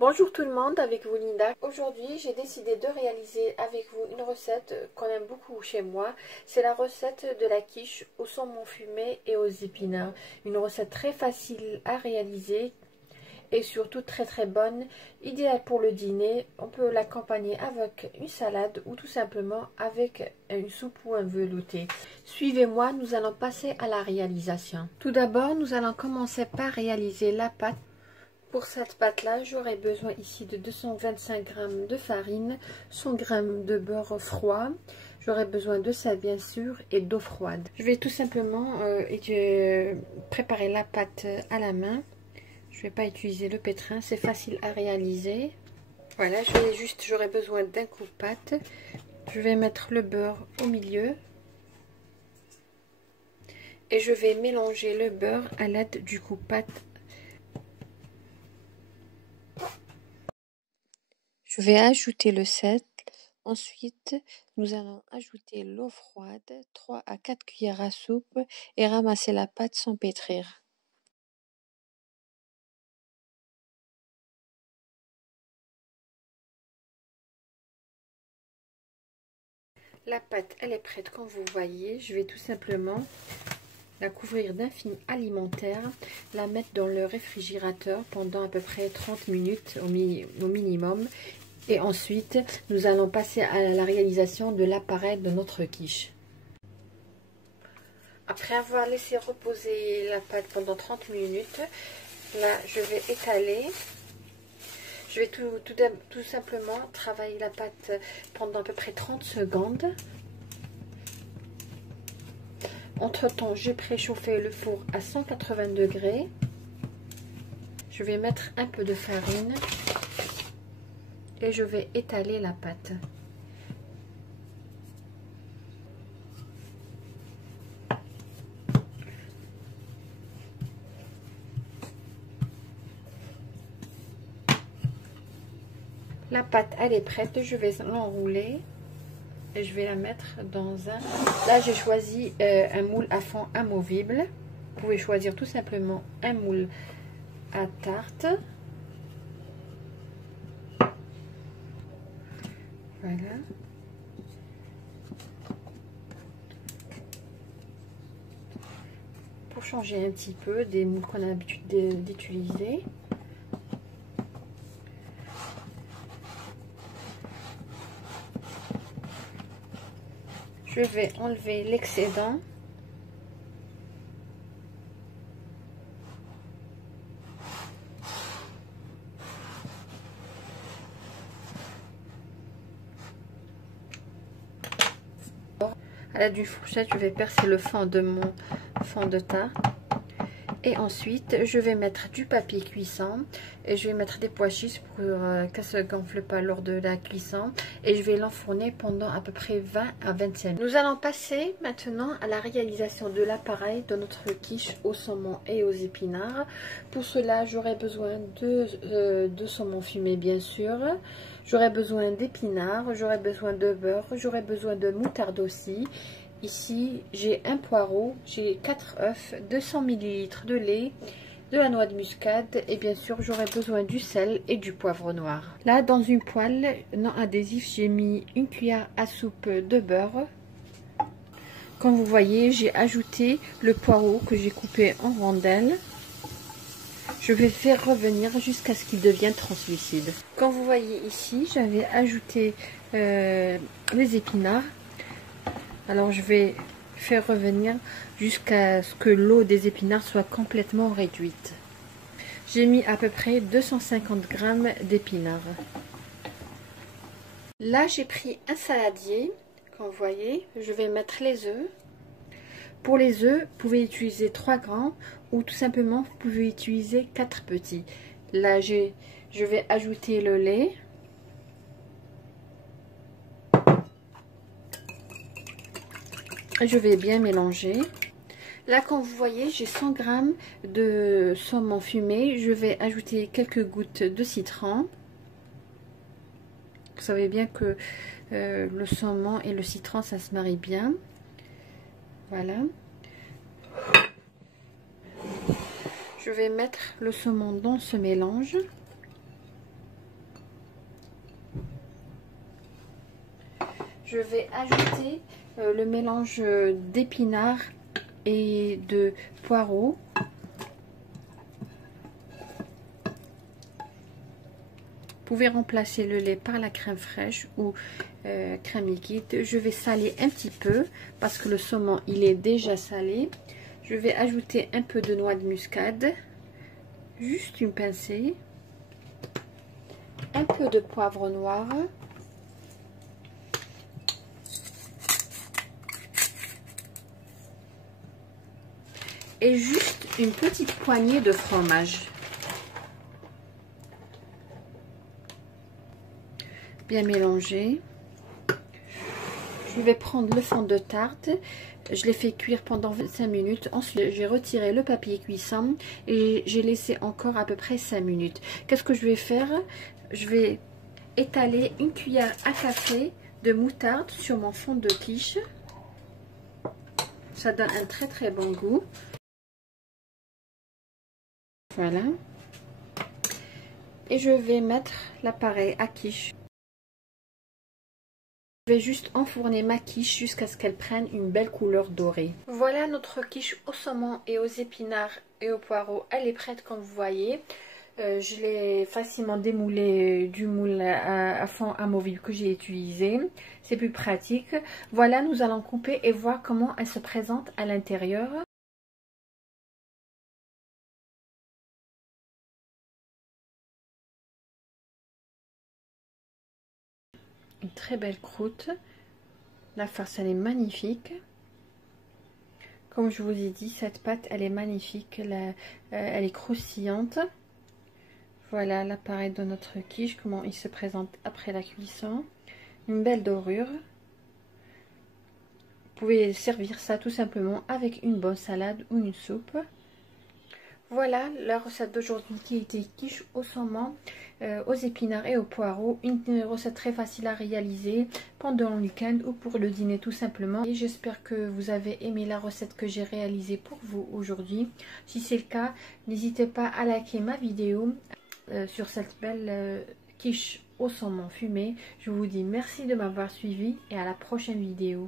Bonjour tout le monde, avec vous Linda. Aujourd'hui j'ai décidé de réaliser avec vous une recette qu'on aime beaucoup chez moi. C'est la recette de la quiche au saumon fumé et aux épinards. Une recette très facile à réaliser et surtout très bonne, idéale pour le dîner. On peut l'accompagner avec une salade ou tout simplement avec une soupe ou un velouté. Suivez-moi, nous allons passer à la réalisation. Tout d'abord, nous allons commencer par réaliser la pâte. Pour cette pâte-là, j'aurai besoin ici de 225 g de farine, 100 g de beurre froid. J'aurai besoin de sel bien sûr et d'eau froide. Je vais tout simplement préparer la pâte à la main. Je ne vais pas utiliser le pétrin, c'est facile à réaliser. Voilà, j'aurai besoin d'un coupe-pâte. Je vais mettre le beurre au milieu. Et je vais mélanger le beurre à l'aide du coupe-pâte. Je vais ajouter le sel. Ensuite, nous allons ajouter l'eau froide, 3 à 4 cuillères à soupe et ramasser la pâte sans pétrir. La pâte, elle est prête comme vous voyez. Je vais tout simplement la couvrir d'un film alimentaire, la mettre dans le réfrigérateur pendant à peu près 30 minutes au minimum. Et ensuite, nous allons passer à la réalisation de l'appareil de notre quiche. Après avoir laissé reposer la pâte pendant 30 minutes, là, je vais étaler. Je vais tout simplement travailler la pâte pendant à peu près 30 secondes. Entre temps, j'ai préchauffé le four à 180 degrés. Je vais mettre un peu de farine et je vais étaler la pâte. La pâte, elle est prête. Je vais l'enrouler et je vais la mettre dans un... Là, j'ai choisi un moule à fond amovible. Vous pouvez choisir tout simplement un moule à tarte. Voilà. Pour changer un petit peu des moules qu'on a l'habitude d'utiliser. Je vais enlever l'excédent. À l'aide d'une fourchette, je vais percer le fond de mon fond de tarte. Et ensuite, je vais mettre du papier cuisson et je vais mettre des pois chiches pour qu'elle ne se gonfle pas lors de la cuisson. Et je vais l'enfourner pendant à peu près 20 à 25 minutes. Nous allons passer maintenant à la réalisation de l'appareil de notre quiche au saumon et aux épinards. Pour cela, j'aurai besoin de saumon fumé bien sûr. J'aurai besoin d'épinards, j'aurai besoin de beurre, j'aurai besoin de moutarde aussi. Ici, j'ai un poireau, j'ai 4 œufs, 200 ml de lait, de la noix de muscade et bien sûr, j'aurai besoin du sel et du poivre noir. Là, dans une poêle non adhésif, j'ai mis une cuillère à soupe de beurre. Comme vous voyez, j'ai ajouté le poireau que j'ai coupé en rondelles. Je vais faire revenir jusqu'à ce qu'il devienne translucide. Comme vous voyez ici, j'avais ajouté les épinards. Alors je vais faire revenir jusqu'à ce que l'eau des épinards soit complètement réduite. J'ai mis à peu près 250 g d'épinards. Là j'ai pris un saladier, comme vous voyez, je vais mettre les œufs. Pour les œufs, vous pouvez utiliser 3 grands ou tout simplement vous pouvez utiliser 4 petits. Là je vais ajouter le lait. Je vais bien mélanger. Là, comme vous voyez, j'ai 100 g de saumon fumé. Je vais ajouter quelques gouttes de citron. Vous savez bien que le saumon et le citron, ça se marie bien. Voilà. Je vais mettre le saumon dans ce mélange. je vais ajouter le mélange d'épinards et de poireaux. Vous pouvez remplacer le lait par la crème fraîche ou crème liquide. Je vais saler un petit peu parce que le saumon il est déjà salé. Je vais ajouter un peu de noix de muscade, juste une pincée, un peu de poivre noir, et juste une petite poignée de fromage. Bien mélanger. Je vais prendre le fond de tarte. Je l'ai fait cuire pendant 25 minutes. Ensuite, j'ai retiré le papier cuisson et j'ai laissé encore à peu près 5 minutes. Qu'est-ce que je vais faire? Je vais étaler une cuillère à café de moutarde sur mon fond de quiche. Ça donne un très très bon goût. Voilà. Et je vais mettre l'appareil à quiche. Je vais juste enfourner ma quiche jusqu'à ce qu'elle prenne une belle couleur dorée. Voilà notre quiche au saumon et aux épinards et aux poireaux. Elle est prête comme vous voyez. Je l'ai facilement démoulée du moule à fond amovible que j'ai utilisé. C'est plus pratique. Voilà, nous allons couper et voir comment elle se présente à l'intérieur. Une très belle croûte. La farce, elle est magnifique. Comme je vous ai dit, cette pâte, elle est magnifique. Elle est croustillante. Voilà l'appareil de notre quiche, comment il se présente après la cuisson. Une belle dorure. Vous pouvez servir ça tout simplement avec une bonne salade ou une soupe. Voilà la recette d'aujourd'hui qui était quiche au saumon, aux épinards et aux poireaux. Une recette très facile à réaliser pendant le week-end ou pour le dîner tout simplement. Et j'espère que vous avez aimé la recette que j'ai réalisée pour vous aujourd'hui. Si c'est le cas, n'hésitez pas à liker ma vidéo sur cette belle quiche au saumon fumé. Je vous dis merci de m'avoir suivi et à la prochaine vidéo.